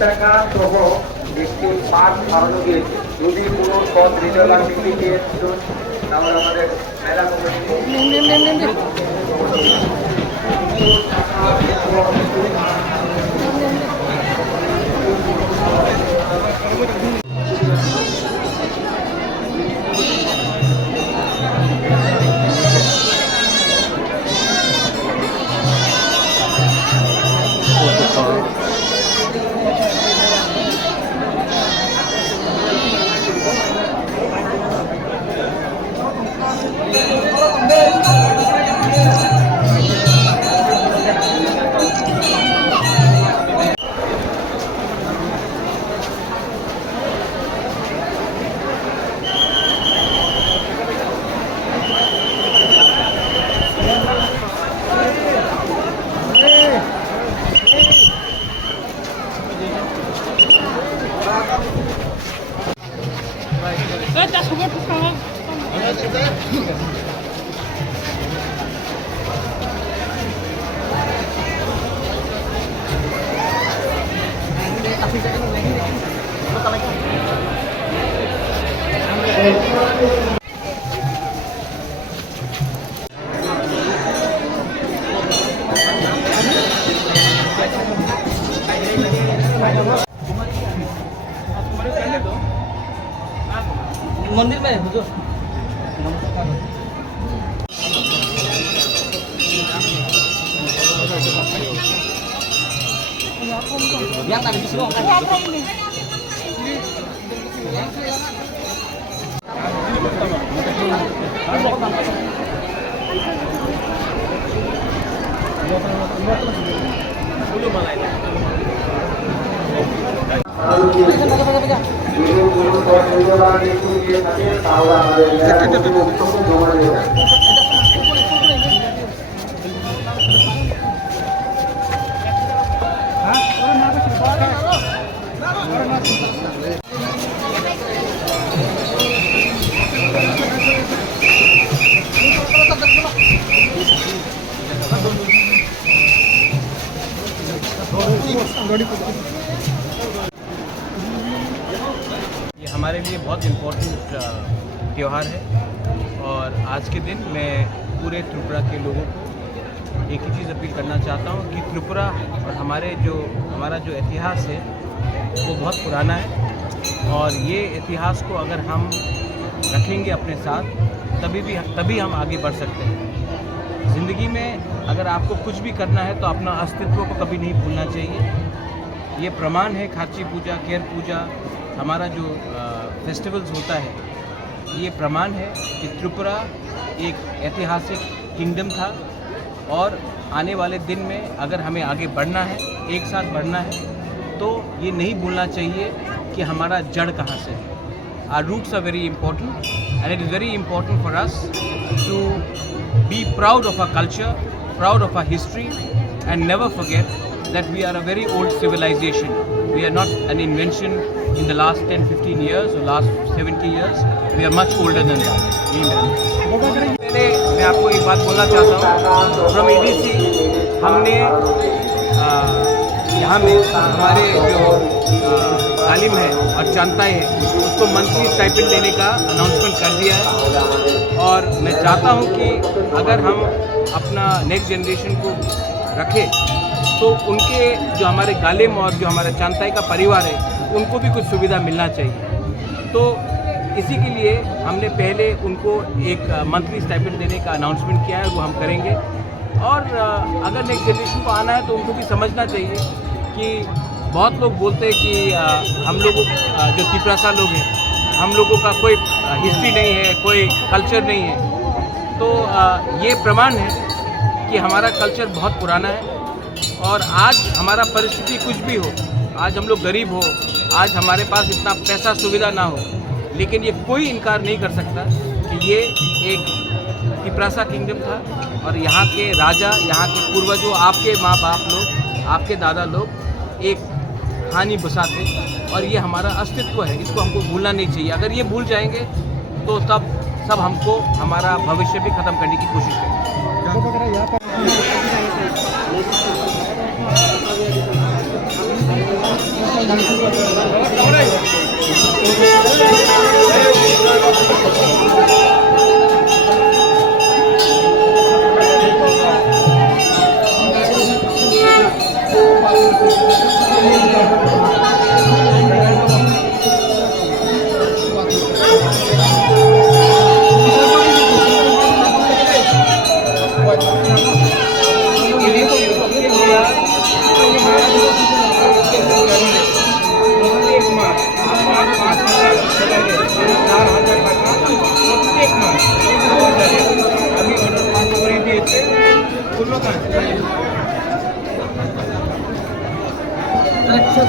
টাকা সহ একটি পাঠ হারানো গিয়েছে। যদি কোনো পদ রিজার্ভ দিয়ে তাহলে আমাদের মেলা मंदिर में हुजूर yang tadi semua ये हमारे लिए बहुत इम्पोर्टेंट त्यौहार है और आज के दिन मैं पूरे त्रिपुरा के लोगों को एक ही चीज़ अपील करना चाहता हूँ कि त्रिपुरा और हमारा जो इतिहास है वो बहुत पुराना है और ये इतिहास को अगर हम रखेंगे अपने साथ तभी हम आगे बढ़ सकते हैं। ज़िंदगी में अगर आपको कुछ भी करना है तो अपना अस्तित्व को कभी नहीं भूलना चाहिए। ये प्रमाण है खाची पूजा, केर पूजा, हमारा जो फेस्टिवल्स होता है, ये प्रमाण है कि त्रिपुरा एक ऐतिहासिक किंगडम था और आने वाले दिन में अगर हमें आगे बढ़ना है, एक साथ बढ़ना है, तो ये नहीं भूलना चाहिए कि हमारा जड़ कहाँ से है। Our roots are very important and it is very important for us to be proud of our culture, proud of our history and never forget that we are a very old civilization. We are not an invention in the last 10-15 years or last 70 years. We are much older than that. पहले मैं आपको एक बात बोलना चाहता हूँ। From ADC हमने यहाँ में हमारे जो तालीम है और चांताई है उसको मंथली स्टाइपेंड देने का अनाउंसमेंट कर दिया है और मैं चाहता हूँ कि अगर हम अपना नेक्स्ट जनरेशन को रखें तो उनके जो हमारे गालिम और जो हमारे चांताई का परिवार है उनको भी कुछ सुविधा मिलना चाहिए। तो इसी के लिए हमने पहले उनको एक मंथली स्टाइपेंड देने का अनाउंसमेंट किया है, वो हम करेंगे। और अगर नेक्स्ट जनरेशन को आना है तो उनको भी समझना चाहिए कि बहुत लोग बोलते हैं कि हम लोगों जो त्रिपुरा लोग हैं हम लोगों का कोई हिस्ट्री नहीं है, कोई कल्चर नहीं है। तो ये प्रमाण है कि हमारा कल्चर बहुत पुराना है और आज हमारा परिस्थिति कुछ भी हो, आज हम लोग गरीब हो, आज हमारे पास इतना पैसा सुविधा ना हो, लेकिन ये कोई इनकार नहीं कर सकता कि ये एक तिप्रासा किंगडम था और यहाँ के राजा, यहाँ के पूर्वजों, आपके माँ बाप लोग, आपके दादा लोग एक कहानी बसाते और ये हमारा अस्तित्व है, इसको हमको भूलना नहीं चाहिए। अगर ये भूल जाएंगे तो तब सब हमको हमारा भविष्य भी ख़त्म करने की कोशिश करेंगे। अच्छा